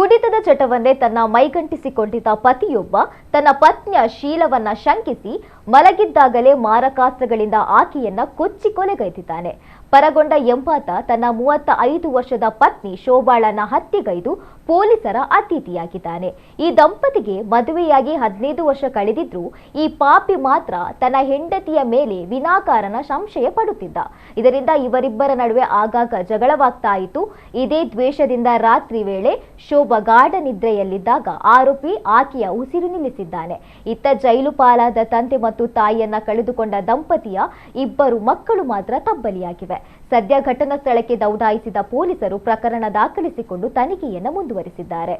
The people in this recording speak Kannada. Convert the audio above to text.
ಕುಡಿತದ ಚಟವನ್ನೇ ತನ್ನ ಮೈಗಂಟಿಸಿಕೊಂಡಿದ್ದ ಪತಿಯೊಬ್ಬ ತನ್ನ ಪತ್ನಿಯ ಶೀಲವನ್ನ ಶಂಕಿಸಿ ಮಲಗಿದ್ದಾಗಲೇ ಮಾರಕಾಸ್ತ್ರಗಳಿಂದ ಆಕೆಯನ್ನ ಕೊಚ್ಚಿ ಕೊಲೆಗೈದಿದ್ದಾನೆ. ಪರಗೊಂಡ ಎಂಬಾತ ತನ್ನ 35 ವರ್ಷದ ಪತ್ನಿ ಶೋಭಾಳನ್ನ ಹತ್ಯೆಗೈದು ಪೊಲೀಸರ ಅತಿಥಿಯಾಗಿದ್ದಾನೆ. ಈ ದಂಪತಿಗೆ ಮದುವೆಯಾಗಿ 15 ವರ್ಷ ಕಳೆದಿದ್ರೂ ಈ ಪಾಪಿ ಮಾತ್ರ ತನ್ನ ಹೆಂಡತಿಯ ಮೇಲೆ ವಿನಾಕಾರಣ ಸಂಶಯ ಪಡುತ್ತಿದ್ದ. ಇದರಿಂದ ಇವರಿಬ್ಬರ ನಡುವೆ ಆಗಾಗ ಜಗಳವಾಗ್ತಾ ಇತ್ತು. ಇದೇ ದ್ವೇಷದಿಂದ ರಾತ್ರಿ ವೇಳೆ ಶೋಭಾ ಗಾಢ ನಿದ್ರೆಯಲ್ಲಿದ್ದಾಗ ಆರೋಪಿ ಆಕೆಯ ಉಸಿರು ನಿಲ್ಲಿಸಿದ್ದಾನೆ. ಇತ್ತ ಜೈಲು ಪಾಲಾದ ತಂದೆ ಮತ್ತು ತಾಯಿಯನ್ನ ಕಳೆದುಕೊಂಡ ದಂಪತಿಯ ಇಬ್ಬರು ಮಕ್ಕಳು ಮಾತ್ರ ತಬ್ಬಲಿಯಾಗಿವೆ. ಸದ್ಯ ಘಟನಾ ಸ್ಥಳಕ್ಕೆ ದೌಡಾಯಿಸಿದ ಪೊಲೀಸರು ಪ್ರಕರಣ ದಾಖಲಿಸಿಕೊಂಡು ತನಿಖೆಯನ್ನು ಮುಂದುವರಿಸಿದ್ದಾರೆ.